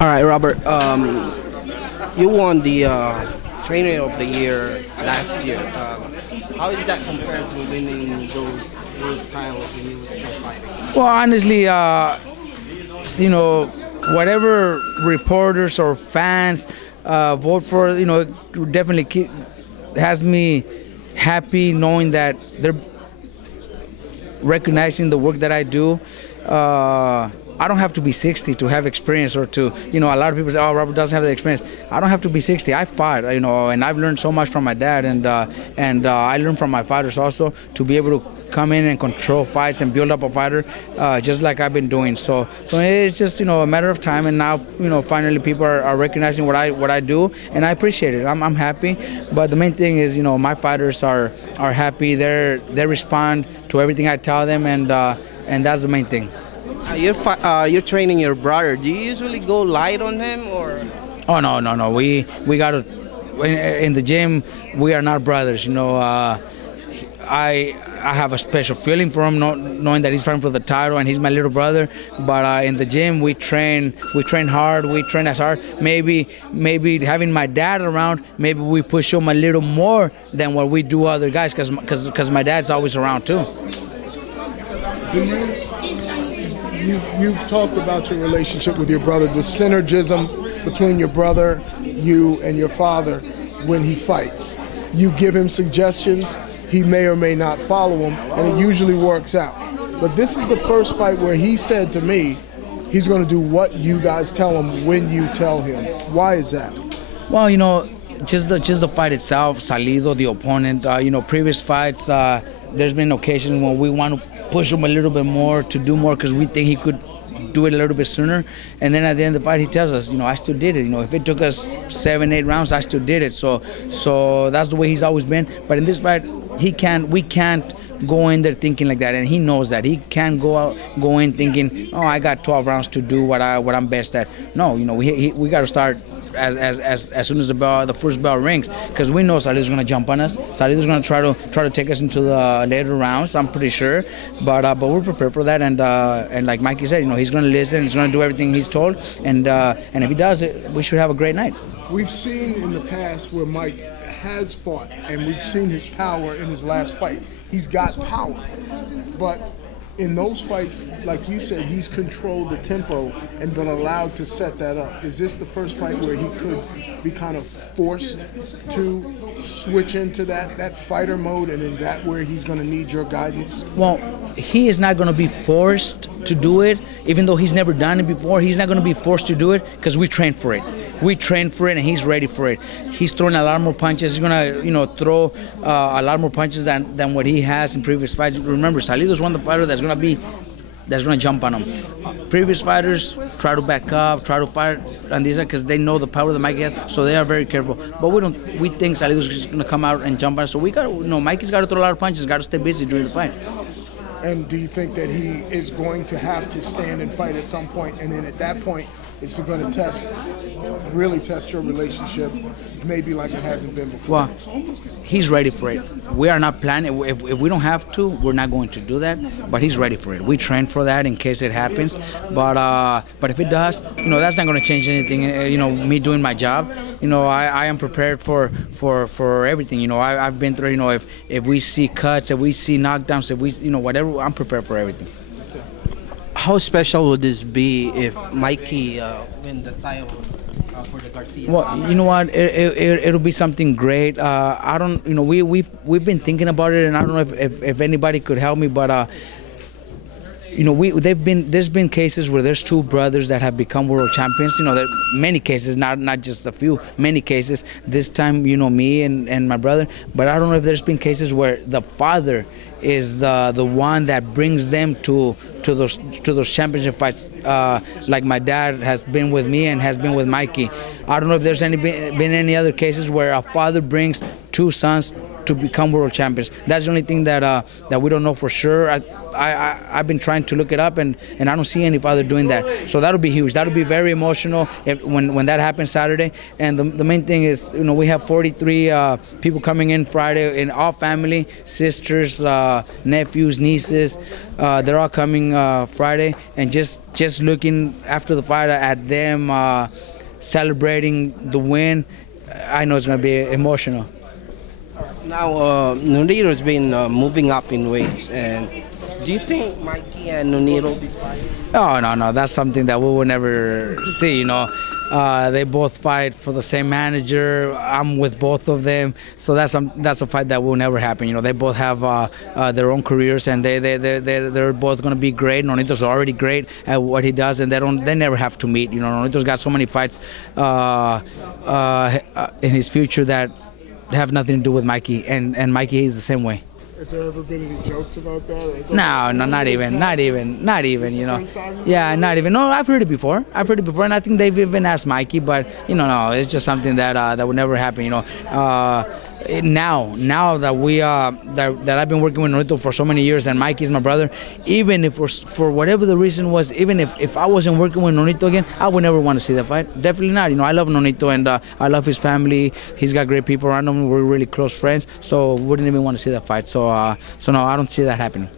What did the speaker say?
All right, Robert. You won the Trainer of the Year last year. How is that compared to winning those titles when you were still fighting? Well, honestly, whatever reporters or fans vote for, definitely has me happy knowing that they're recognizing the work that I do. I don't have to be 60 to have experience or to, a lot of people say, oh, Robert doesn't have the experience. I don't have to be 60. I fight, and I've learned so much from my dad, and I learned from my fighters also to be able to come in and control fights and build up a fighter, just like I've been doing. So it's just, a matter of time, and now, finally people are recognizing what I do, and I appreciate it. I'm happy, but the main thing is, my fighters are happy. They respond to everything I tell them, and that's the main thing. You're training your brother. Do you usually go light on him, or? Oh no. We got to in the gym. We are not brothers. I have a special feeling for him, knowing that he's fighting for the title and he's my little brother. But in the gym, we train hard. We train as hard. Maybe having my dad around, maybe we push him a little more than what we do other guys, because my dad's always around too. You've talked about your relationship with your brother, the synergism between your brother, you, and your father when he fights. You give him suggestions, he may or may not follow them, and it usually works out. But this is the first fight where he said to me, he's going to do what you guys tell him when you tell him. Why is that? Well, just the fight itself, Salido, the opponent, previous fights, there's been occasions when we want to push him a little bit more to do more because we think he could do it a little bit sooner. And then at the end of the fight, he tells us, I still did it. If it took us 7-8 rounds, I still did it. So that's the way he's always been. But in this fight, we can't go in there thinking like that, and he knows that. He can't go in thinking, oh, I got 12 rounds to do what I'm best at. No, we got to start as soon as the first bell rings, because we know Salido's going to jump on us. Salido's going to try to take us into the later rounds, I'm pretty sure. But we're prepared for that, and like Mikey said, he's going to listen, he's going to do everything he's told, and if he does it, we should have a great night. We've seen in the past where Mike has fought, and we've seen his power in his last fight. He's got power, but in those fights, like you said, he's controlled the tempo and been allowed to set that up. Is this the first fight where he could be kind of forced to switch into that fighter mode, and is that where he's going to need your guidance? Well, he is not going to be forced to do it, even though he's never done it before. He's not going to be forced to do it because we train for it. We train for it, and he's ready for it. He's throwing a lot more punches. He's gonna, throw a lot more punches than what he has in previous fights. Remember, Salido's one of the fighters that's gonna jump on him. Previous fighters try to back up, try to fight on these because they know the power that Mikey has, so they are very careful. But we think Salido's just gonna come out and jump on us. So we got Mikey's got to throw a lot of punches. Got to stay busy during the fight. And do you think that he is going to have to stand and fight at some point, and then at that point, it's going to really test your relationship, maybe like it hasn't been before? Well, he's ready for it. We are not planning. If we don't have to, we're not going to do that. But he's ready for it. We train for that in case it happens. But if it does, that's not going to change anything. Me doing my job. I am prepared for everything. I've been through. If we see cuts, if we see knockdowns, if we whatever, I'm prepared for everything. How special would this be if Mikey win the title for the Garcia? Well, you know what? It'll be something great. I don't. We've been thinking about it, and I don't know if anybody could help me, but. There's been cases where there's two brothers that have become world champions. There many cases, not just a few, many cases. This time, me and my brother. But I don't know if there's been cases where the father is the one that brings them to those championship fights, like my dad has been with me and has been with Mikey. I don't know if there's been any other cases where a father brings two sons to become world champions. That's the only thing that we don't know for sure. I've been trying to look it up, and I don't see any father doing that. So that'll be huge. That'll be very emotional when that happens Saturday. And the main thing is, we have 43 people coming in Friday, in all family, sisters, nephews, nieces. They're all coming Friday, and just looking after the fight at them, celebrating the win. I know it's going to be emotional. Now, Nonito's been moving up in weights, and do you think Mikey and Nonito will be fighting? Oh, no, that's something that we will never see, They both fight for the same manager. I'm with both of them, so that's a fight that will never happen. They both have their own careers, and they're both going to be great. Nonito's already great at what he does, and they never have to meet. Nonito's got so many fights in his future that have nothing to do with Mikey, and Mikey is the same way. Has there ever been any jokes about that? No, not even. Yeah, not even. No, I've heard it before, and I think they've even asked Mikey, but no, it's just something that would never happen. Now that that I've been working with Nonito for so many years, and Mikey's my brother, even if for whatever the reason was, even if I wasn't working with Nonito again, I would never want to see that fight. Definitely not. I love Nonito, and I love his family. He's got great people around him. We're really close friends, so wouldn't even want to see that fight. So no, I don't see that happening.